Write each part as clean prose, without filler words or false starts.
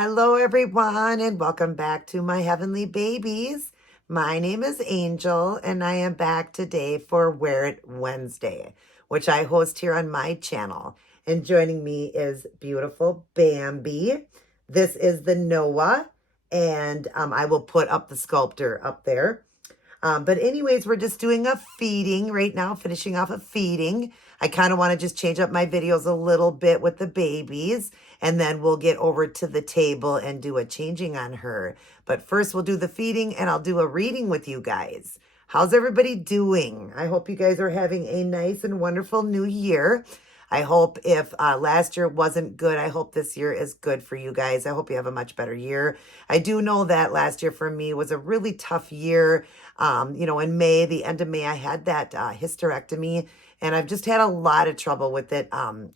Hello, everyone, and welcome back to my heavenly babies. My name is Angel, and I am back today for Wear It Wednesday, which I host here on my channel. And joining me is beautiful Bambi. This is the Noah, and I will put up the sculptor up there. But anyways, we're just doing a feeding right now, finishing off a feeding. I kind of want to just change up my videos a little bit with the babies, and then we'll get over to the table and do a changing on her. But first we'll do the feeding and I'll do a reading with you guys. How's everybody doing? I hope you guys are having a nice and wonderful new year. I hope if last year wasn't good, I hope this year is good for you guys. I hope you have a much better year. I do know that last year for me was a really tough year. In May, the end of May, I had that hysterectomy, and I've just had a lot of trouble with it,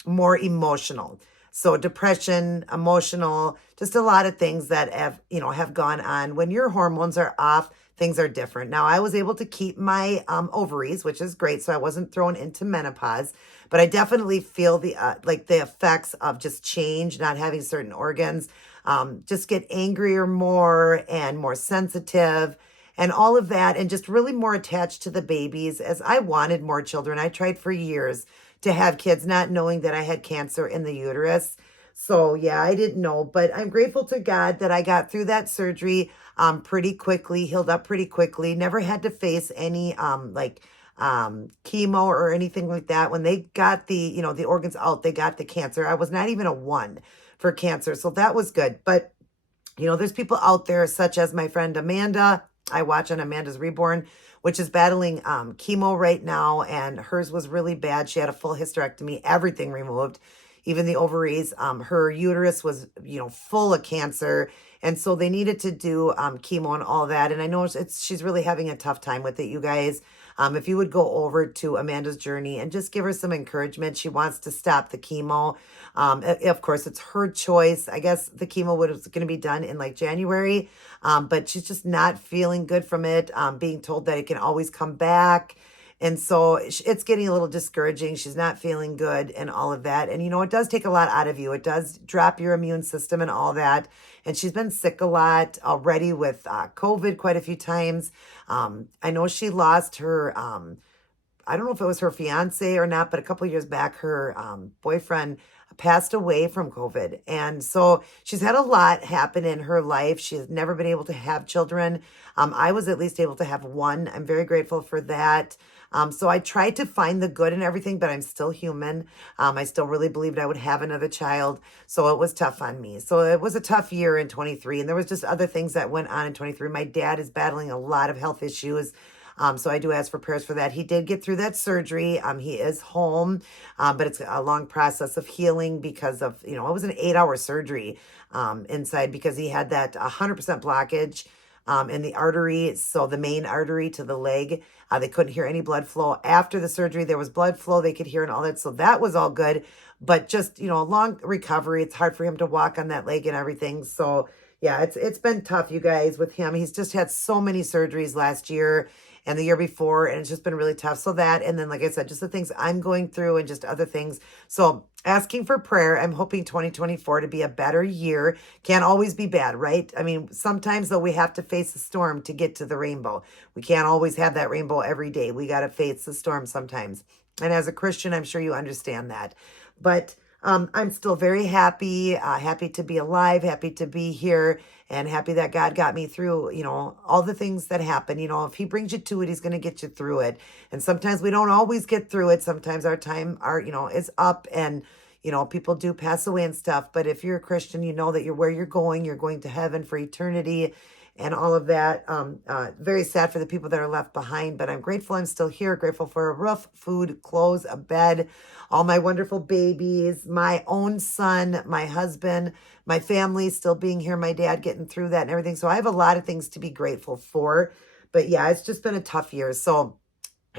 more emotional. So depression, emotional, just a lot of things that have gone on. When your hormones are off, things are different. Now, I was able to keep my ovaries, which is great. So I wasn't thrown into menopause, but I definitely feel the effects of just change, not having certain organs, just get angrier more and more sensitive and all of that, and just really more attached to the babies as I wanted more children. I tried for years to have kids, not knowing that I had cancer in the uterus. So yeah, I didn't know, but I'm grateful to God that I got through that surgery pretty quickly, healed up pretty quickly, never had to face any chemo or anything like that. When they got the organs out, they got the cancer. I was not even a 1 for cancer. So that was good. But there's people out there such as my friend Amanda. I watch on Amanda's Reborn, which is battling chemo right now, and hers was really bad. She had a full hysterectomy, everything removed, even the ovaries. Her uterus was, full of cancer, and so they needed to do chemo and all that. And I know she's really having a tough time with it, you guys. If you would go over to Amanda's journey and just give her some encouragement. She wants to stop the chemo. Of course, it's her choice. I guess the chemo was going to be done in like January, but she's just not feeling good from it, being told that it can always come back. And so it's getting a little discouraging. She's not feeling good and all of that. And, it does take a lot out of you. It does drop your immune system and all that. And she's been sick a lot already with COVID quite a few times. I know she lost her, I don't know if it was her fiance or not, but a couple of years back, her boyfriend passed away from COVID. And so she's had a lot happen in her life. She's never been able to have children. I was at least able to have one. I'm very grateful for that. So I tried to find the good in everything, but I'm still human. I still really believed I would have another child. So it was tough on me. So it was a tough year in 23. And there was just other things that went on in 23. My dad is battling a lot of health issues. So I do ask for prayers for that. He did get through that surgery. He is home, but it's a long process of healing because of, it was an 8-hour surgery inside because he had that 100% blockage in the artery. So the main artery to the leg, they couldn't hear any blood flow. After the surgery, there was blood flow they could hear and all that. So that was all good. But just, a long recovery. It's hard for him to walk on that leg and everything. So yeah, it's been tough, you guys, with him. He's just had so many surgeries last year and the year before, and it's just been really tough. So that, and then, like I said, just the things I'm going through and just other things. So asking for prayer. I'm hoping 2024 to be a better year. Can't always be bad, right? I mean, sometimes, though, we have to face the storm to get to the rainbow. We can't always have that rainbow every day. We got to face the storm sometimes. And as a Christian, I'm sure you understand that. But I'm still very happy, happy to be alive, happy to be here, and happy that God got me through, all the things that happen. If he brings you to it, he's going to get you through it. And sometimes we don't always get through it. Sometimes our time is up, and, people do pass away and stuff. But if you're a Christian, you know that you're where you're going to heaven for eternity and all of that. Very sad for the people that are left behind, but I'm grateful I'm still here, grateful for a roof, food, clothes, a bed, all my wonderful babies, my own son, my husband, my family still being here, my dad getting through that and everything. So I have a lot of things to be grateful for. But yeah, it's just been a tough year. So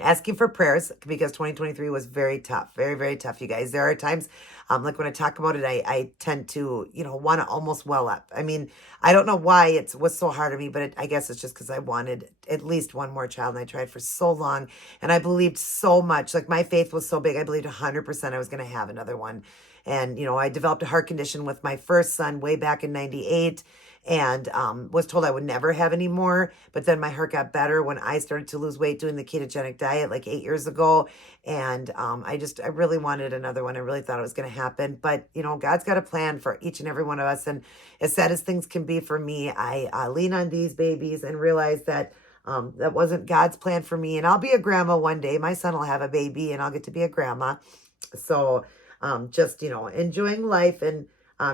asking for prayers because 2023 was very tough, very, very tough, you guys. There are times, like when I talk about it, I tend to, want to almost well up. I mean, I don't know why it was so hard on me, but I guess it's just because I wanted at least one more child, and I tried for so long, and I believed so much. Like my faith was so big, I believed 100% I was going to have another one. And, I developed a heart condition with my first son way back in 98, and was told I would never have any more. But then my heart got better when I started to lose weight doing the ketogenic diet like 8 years ago. And I really wanted another one. I really thought it was going to happen. But, God's got a plan for each and every one of us. And as sad as things can be for me, I lean on these babies and realize that that wasn't God's plan for me. And I'll be a grandma one day. My son will have a baby and I'll get to be a grandma. So just, enjoying life and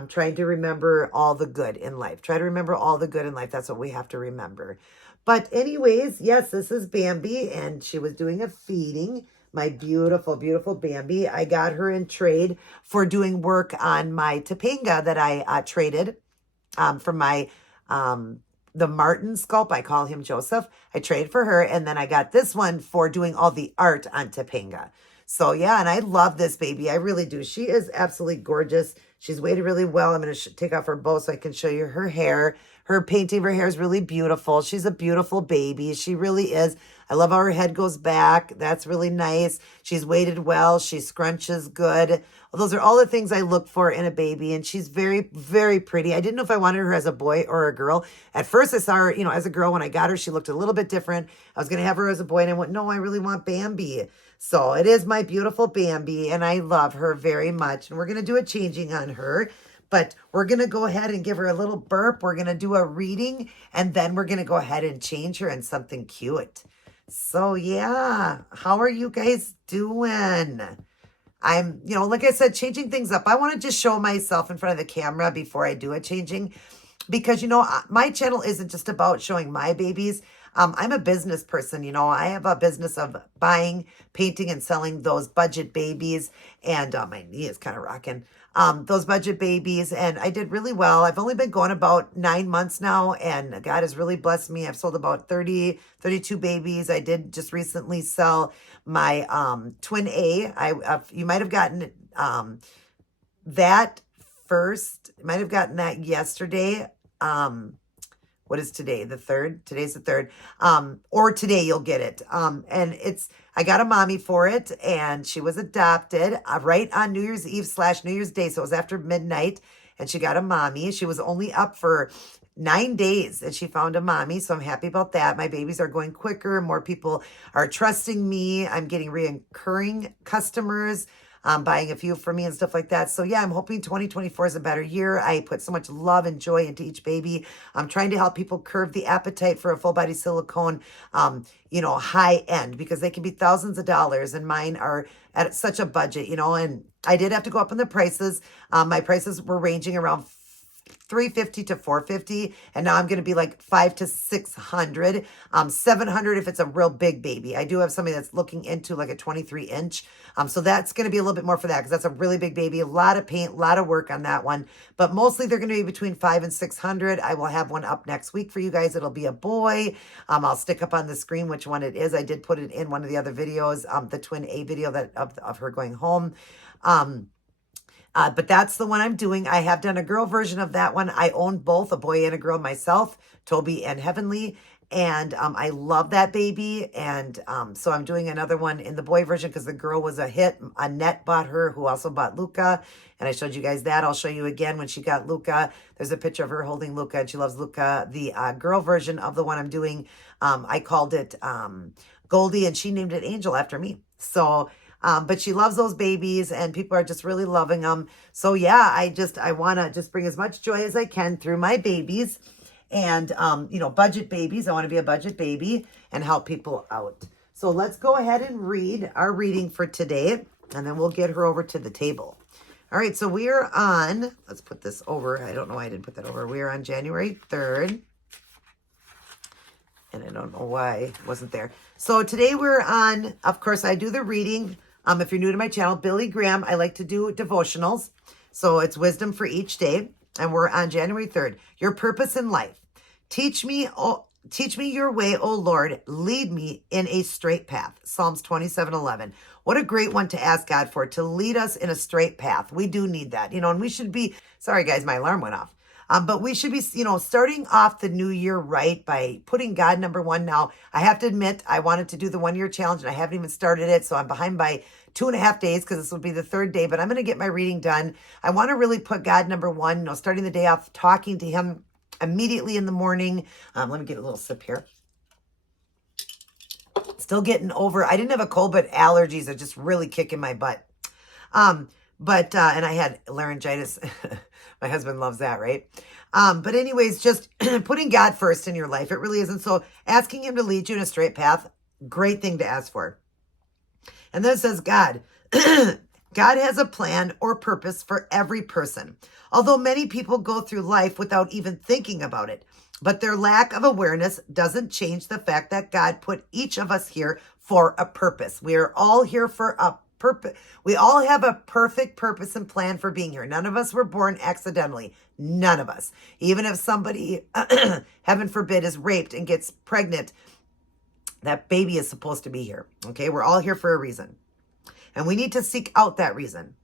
trying to remember all the good in life. Try to remember all the good in life. That's what we have to remember. But anyways, yes, this is Bambi, and she was doing a feeding. My beautiful, beautiful Bambi. I got her in trade for doing work on my Topanga that I traded from my the Martin sculpt. I call him Joseph. I traded for her, and then I got this one for doing all the art on Topanga. So yeah, and I love this baby. I really do. She is absolutely gorgeous. She's weighted really well. I'm going to take off her bow so I can show you her hair. Her painting of her hair is really beautiful. She's a beautiful baby. She really is. I love how her head goes back. That's really nice. She's weighted well. She scrunches good. Well, those are all the things I look for in a baby. And she's very, very pretty. I didn't know if I wanted her as a boy or a girl. At first I saw her, as a girl. When I got her, she looked a little bit different. I was going to have her as a boy. And I went, no, I really want Bambi. So it is my beautiful Bambi. And I love her very much. And we're going to do a changing on her. But we're going to go ahead and give her a little burp. We're going to do a reading. And then we're going to go ahead and change her in something cute. So yeah, how are you guys doing? I'm, like I said, changing things up. I want to just show myself in front of the camera before I do a changing. Because, my channel isn't just about showing my babies. I'm a business person, I have a business of buying, painting, and selling those budget babies. And my knee is kind of rocking. Those budget babies. And I did really well. I've only been going about 9 months now. And God has really blessed me. I've sold about 32 babies. I did just recently sell my twin A. You might have gotten that first. Might have gotten that yesterday. What is today? The 3rd? Today's the 3rd. Or today you'll get it. And I got a mommy for it, and she was adopted right on New Year's Eve / New Year's Day. So it was after midnight, and she got a mommy. She was only up for 9 days, and she found a mommy. So I'm happy about that. My babies are going quicker. More people are trusting me. I'm getting recurring customers. Buying a few for me and stuff like that. So yeah, I'm hoping 2024 is a better year. I put so much love and joy into each baby. I'm trying to help people curb the appetite for a full body silicone, high end, because they can be thousands of dollars, and mine are at such a budget, and I did have to go up in the prices. My prices were ranging around $350 to $450, and now I'm going to be like $500 to $600, $700 if it's a real big baby. I do have somebody that's looking into like a 23-inch, so that's going to be a little bit more for that because that's a really big baby. A lot of paint, a lot of work on that one, but mostly they're going to be between $500 and $600. I will have one up next week for you guys. It'll be a boy. I'll stick up on the screen which one it is. I did put it in one of the other videos, the twin A video that of her going home. But that's the one I'm doing. I have done a girl version of that one. I own both, a boy and a girl myself, Toby and Heavenly. And I love that baby. And so I'm doing another one in the boy version because the girl was a hit. Annette bought her, who also bought Luca. And I showed you guys that. I'll show you again when she got Luca. There's a picture of her holding Luca, and she loves Luca. The girl version of the one I'm doing, I called it Goldie, and she named it Angel after me. So... but she loves those babies, and people are just really loving them. So yeah, I want to just bring as much joy as I can through my babies and, budget babies. I want to be a budget baby and help people out. So let's go ahead and read our reading for today, and then we'll get her over to the table. All right. So we are on, let's put this over. I don't know why I didn't put that over. We are on January 3rd. And I don't know why it wasn't there. So today we're on, of course, I do the reading. If you're new to my channel, Billy Graham, I like to do devotionals. So it's wisdom for each day. And we're on January 3rd. Your purpose in life. Teach me, Teach me your way, O Lord. Lead me in a straight path. Psalms 27:11. What a great one to ask God for, to lead us in a straight path. We do need that, and we should be, sorry guys, my alarm went off. But we should be, starting off the new year right by putting God number one. Now, I have to admit, I wanted to do the 1 year challenge and I haven't even started it. So I'm behind by 2.5 days because this will be the third day, but I'm going to get my reading done. I want to really put God number one, starting the day off, talking to him immediately in the morning. Let me get a little sip here. Still getting over, I didn't have a cold, but allergies are just really kicking my butt. And I had laryngitis. My husband loves that, right? But anyways, just putting God first in your life. It really isn't. So asking him to lead you in a straight path, great thing to ask for. And then it says, God, God has a plan or purpose for every person. Although many people go through life without even thinking about it, but their lack of awareness doesn't change the fact that God put each of us here for a purpose. We are all here for a purpose. We all have a perfect purpose and plan for being here. None of us were born accidentally. None of us. Even if somebody, heaven forbid, is raped and gets pregnant, that baby is supposed to be here. Okay, we're all here for a reason. And we need to seek out that reason.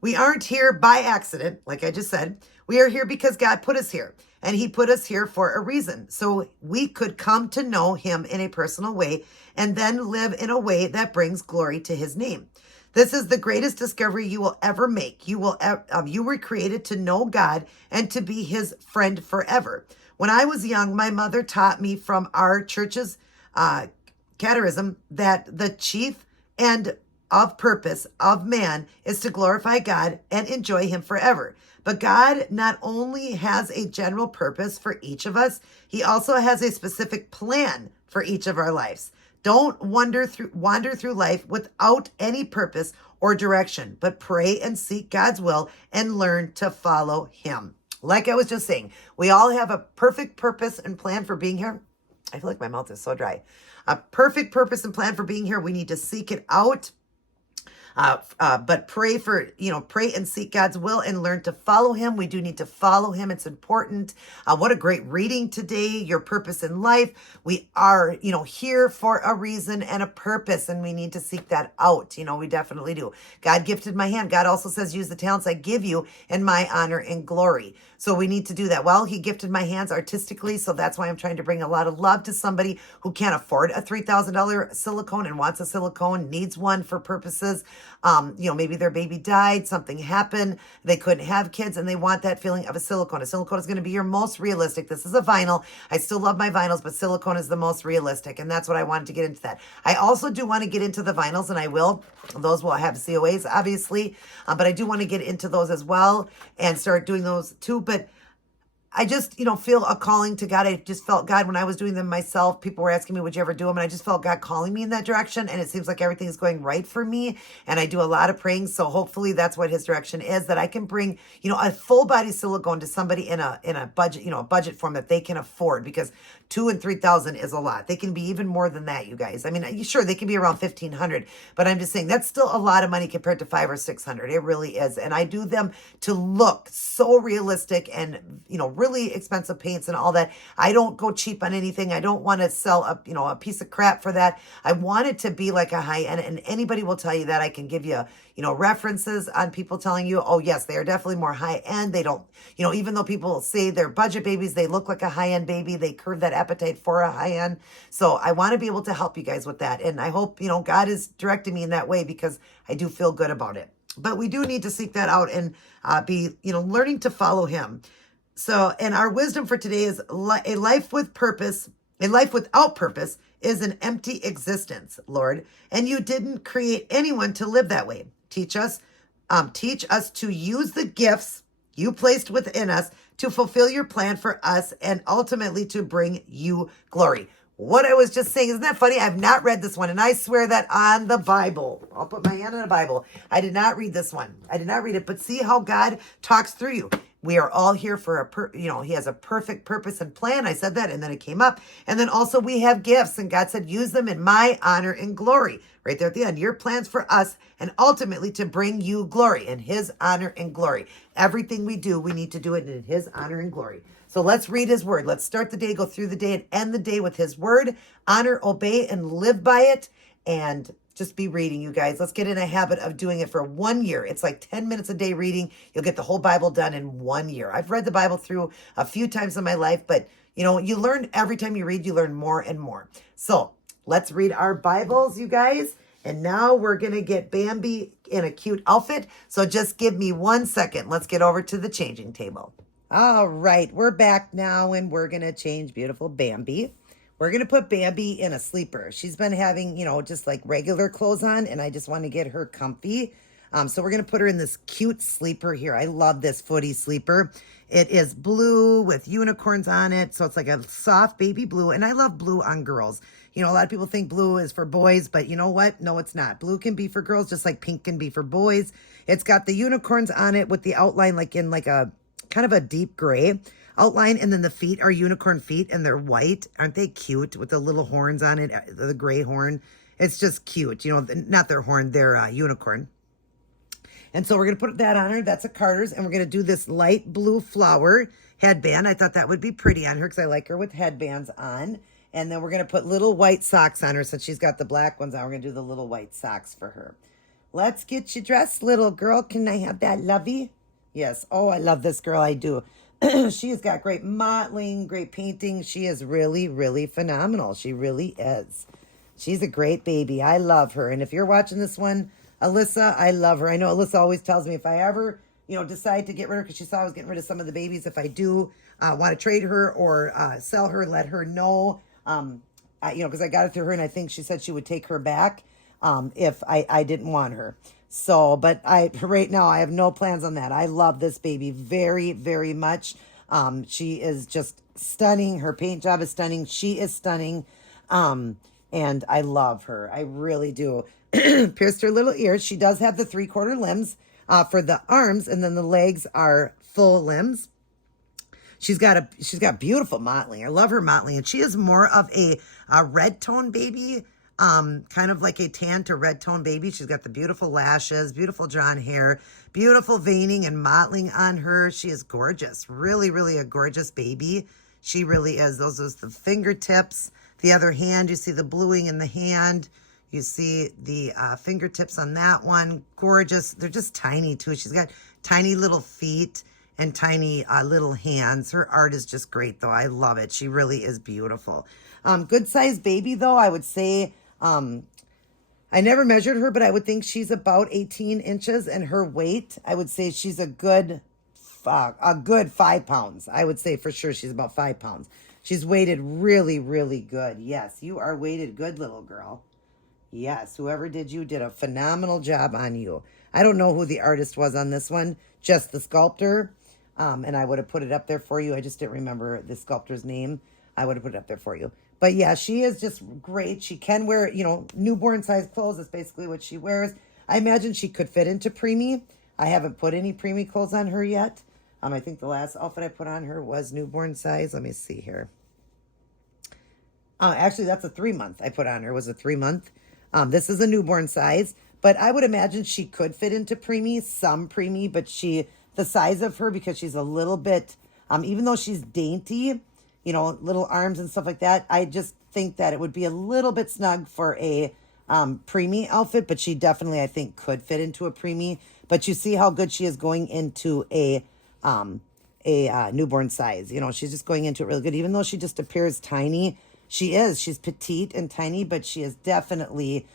We aren't here by accident, like I just said. We are here because God put us here. And he put us here for a reason. So we could come to know him in a personal way and then live in a way that brings glory to his name. This is the greatest discovery you will ever make. You were created to know God and to be his friend forever. When I was young, my mother taught me from our church's catechism that the chief and of purpose of man is to glorify God and enjoy him forever. But God not only has a general purpose for each of us, he also has a specific plan for each of our lives. Don't wander through life without any purpose or direction, but pray and seek God's will and learn to follow him. Like I was just saying, we all have a perfect purpose and plan for being here. I feel like my mouth is so dry. A perfect purpose and plan for being here. We need to seek it out. But pray and seek God's will and learn to follow him. We do need to follow him. It's important. What a great reading today. Your purpose in life. We are, here for a reason and a purpose, and we need to seek that out. We definitely do. God gifted my hand. God also says, use the talents I give you in my honor and glory. So we need to do that. Well, he gifted my hands artistically, so that's why I'm trying to bring a lot of love to somebody who can't afford a $3,000 silicone and wants a silicone, needs one for purposes. Maybe their baby died, something happened, they couldn't have kids, and they want that feeling of a silicone. A silicone is going to be your most realistic. This is a vinyl. I still love my vinyls, but silicone is the most realistic, and that's what I wanted to get into that. I also do want to get into the vinyls, and I will. Those will have COAs, obviously, but I do want to get into those as well and start doing those too. But I just, feel a calling to God. I just felt God when I was doing them myself. People were asking me, would you ever do them? And I just felt God calling me in that direction. And it seems like everything is going right for me. And I do a lot of praying. So hopefully that's what his direction is, that I can bring, a full body silicone to somebody in a budget, a budget form that they can afford, because $2,000 and $3,000 is a lot. They can be even more than that, you guys. I mean, sure, they can be around $1,500, but I'm just saying that's still a lot of money compared to $500 or $600. It really is. And I do them to look so realistic and, really expensive paints and all that. I don't go cheap on anything. I don't want to sell a piece of crap for that. I want it to be like a high end, and anybody will tell you that. I can give you, references on people telling you, oh yes, they are definitely more high end. They don't, even though people say they're budget babies, they look like a high end baby. They curve that appetite for a high end. So I want to be able to help you guys with that. And I hope, God is directing me in that way, because I do feel good about it. But we do need to seek that out and be, learning to follow him. So, and our wisdom for today is a life with purpose. A life without purpose is an empty existence, Lord. And you didn't create anyone to live that way. Teach us to use the gifts you placed within us to fulfill your plan for us and ultimately to bring you glory. What I was just saying, isn't that funny? I've not read this one, and I swear that on the Bible. I'll put my hand on the Bible. I did not read this one. I did not read it, but see how God talks through you. We are all here for he has a perfect purpose and plan. I said that, and then it came up. And then also we have gifts, and God said, use them in my honor and glory. right there at the end. Your plans for us and ultimately to bring you glory in his honor and glory. Everything we do, we need to do it in his honor and glory. So let's read his word. Let's start the day, go through the day, and end the day with his word. Honor, obey, and live by it. And just be reading, you guys. Let's get in a habit of doing it for 1 year. It's like 10 minutes a day reading. You'll get the whole Bible done in 1 year. I've read the Bible through a few times in my life, but you learn every time you read, you learn more and more. So let's read our Bibles, you guys. And now we're going to get Bambi in a cute outfit. So just give me 1 second. Let's get over to the changing table. All right, we're back now and we're going to change beautiful Bambi. We're going to put Bambi in a sleeper. She's been having, just like regular clothes on, and I just want to get her comfy. So we're going to put her in this cute sleeper here. I love this footy sleeper. It is blue with unicorns on it. So it's like a soft baby blue. And I love blue on girls. A lot of people think blue is for boys, but you know what? No, it's not. Blue can be for girls just like pink can be for boys. It's got the unicorns on it with the outline like in like a kind of a deep gray outline, and then the feet are unicorn feet and they're white. Aren't they cute with the little horns on it, the gray horn? It's just cute. Not their horn, they're unicorn. And so we're going to put that on her. That's a Carter's, and we're going to do this light blue flower headband. I thought that would be pretty on her because I like her with headbands on. And then we're going to put little white socks on her since she's got the black ones on. We're going to do the little white socks for her. Let's get you dressed, little girl. Can I have that, lovey? Yes. Oh, I love this girl. I do. She has got great modeling, great painting. She is really, really phenomenal. She really is. She's a great baby. I love her. And if you're watching this one, Alyssa, I love her. I know Alyssa always tells me if I ever, decide to get rid of her, because she saw I was getting rid of some of the babies. If I do want to trade her or sell her, let her know. Because I got it through her, and I think she said she would take her back if I didn't want her. So, but right now I have no plans on that. I love this baby very, very much. She is just stunning. Her paint job is stunning. She is stunning. And I love her. I really do. Pierced her little ears. She does have the 3/4 limbs for the arms, and then the legs are full limbs. She's got beautiful mottling. I love her mottling, and she is more of a red tone baby. Kind of like a tan to red tone baby. She's got the beautiful lashes, beautiful drawn hair, beautiful veining and mottling on her. She is gorgeous. Really, really a gorgeous baby. She really is. Those are the fingertips. The other hand, you see the bluing in the hand. You see the fingertips on that one. Gorgeous. They're just tiny too. She's got tiny little feet and tiny little hands. Her art is just great though. I love it. She really is beautiful. Good sized baby though, I would say. I never measured her, but I would think she's about 18 inches, and her weight, I would say she's a good 5 pounds. I would say for sure she's about 5 pounds. She's weighted really, really good. Yes, you are weighted good, little girl. Yes, whoever did you did a phenomenal job on you. I don't know who the artist was on this one, just the sculptor. And I would have put it up there for you. I just didn't remember the sculptor's name. I would have put it up there for you. But yeah, she is just great. She can wear, newborn size clothes. That's basically what she wears. I imagine she could fit into preemie. I haven't put any preemie clothes on her yet. I think the last outfit I put on her was newborn size. Let me see here. Actually, that's a 3-month I put on her. It was a 3-month. This is a newborn size. But I would imagine she could fit into preemie, some preemie. But the size of her, because she's a little bit, even though she's dainty, little arms and stuff like that, I just think that it would be a little bit snug for a preemie outfit, but she definitely, I think, could fit into a preemie. But you see how good she is going into a newborn size. She's just going into it really good. Even though she just appears tiny, she's petite and tiny, but she is definitely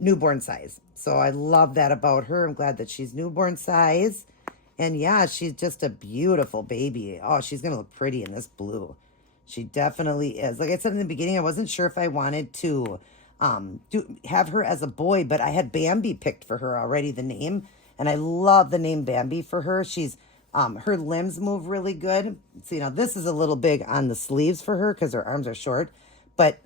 newborn size. So I love that about her. I'm glad that she's newborn size. And yeah, she's just a beautiful baby. Oh, she's going to look pretty in this blue. She definitely is. Like I said in the beginning, I wasn't sure if I wanted to have her as a boy, but I had Bambi picked for her already, the name. And I love the name Bambi for her. She's her limbs move really good. See, now this is a little big on the sleeves for her because her arms are short. But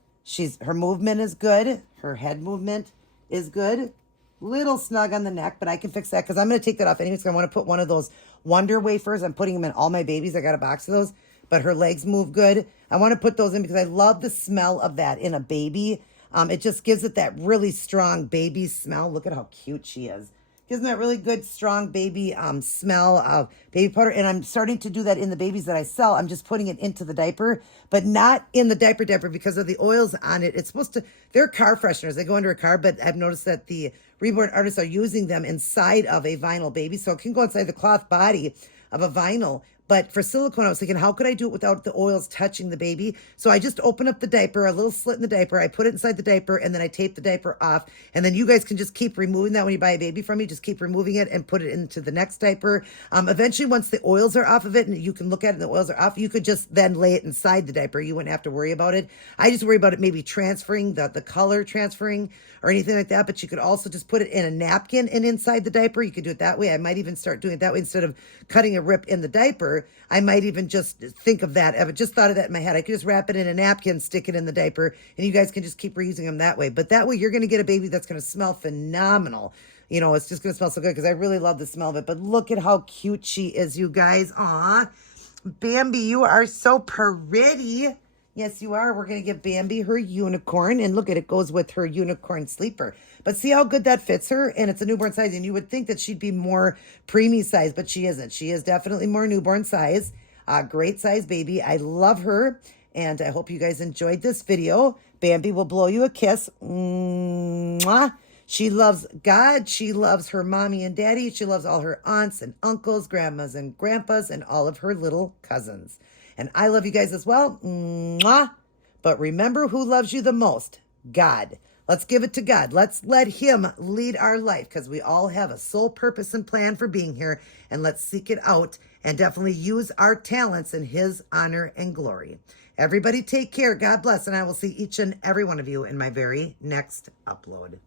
her movement is good. Her head movement is good. Little snug on the neck, but I can fix that because I'm going to take that off anyways because I want to put one of those Wonder Wafers. I'm putting them in all my babies. I got a box of those, but her legs move good. I want to put those in because I love the smell of that in a baby. It just gives it that really strong baby smell. Look at how cute she is. Gives them that really good, strong baby smell of baby powder. And I'm starting to do that in the babies that I sell. I'm just putting it into the diaper, but not in the diaper because of the oils on it. It's supposed to, they're car fresheners. They go under a car, but I've noticed that the Reborn artists are using them inside of a vinyl baby. So it can go inside the cloth body of a vinyl. But for silicone, I was thinking, how could I do it without the oils touching the baby? So I just open up the diaper, a little slit in the diaper. I put it inside the diaper, and then I tape the diaper off. And then you guys can just keep removing that when you buy a baby from me. Just keep removing it and put it into the next diaper. Eventually, once the oils are off of it, and you can look at it and the oils are off, you could just then lay it inside the diaper. You wouldn't have to worry about it. I just worry about it maybe transferring, the color transferring or anything like that. But you could also just put it in a napkin and inside the diaper. You could do it that way. I might even start doing it that way instead of cutting a rip in the diaper. I might even just think of that. I've just thought of that in my head. I could just wrap it in a napkin, stick it in the diaper, and you guys can just keep reusing them that way. But that way, you're going to get a baby that's going to smell phenomenal. You know, it's just going to smell so good because I really love the smell of it. But look at how cute she is, you guys. Aw, Bambi, you are so pretty. Yes, you are. We're going to give Bambi her unicorn. And look at it goes with her unicorn sleeper. But see how good that fits her? And it's a newborn size. And you would think that she'd be more preemie size, but she isn't. She is definitely more newborn size. Great size baby. I love her. And I hope you guys enjoyed this video. Bambi will blow you a kiss. Mwah. She loves God. She loves her mommy and daddy. She loves all her aunts and uncles, grandmas and grandpas, and all of her little cousins. And I love you guys as well. Mwah. But remember who loves you the most? God. Let's give it to God. Let's let him lead our life because we all have a sole purpose and plan for being here. And let's seek it out and definitely use our talents in his honor and glory. Everybody take care. God bless. And I will see each and every one of you in my very next upload.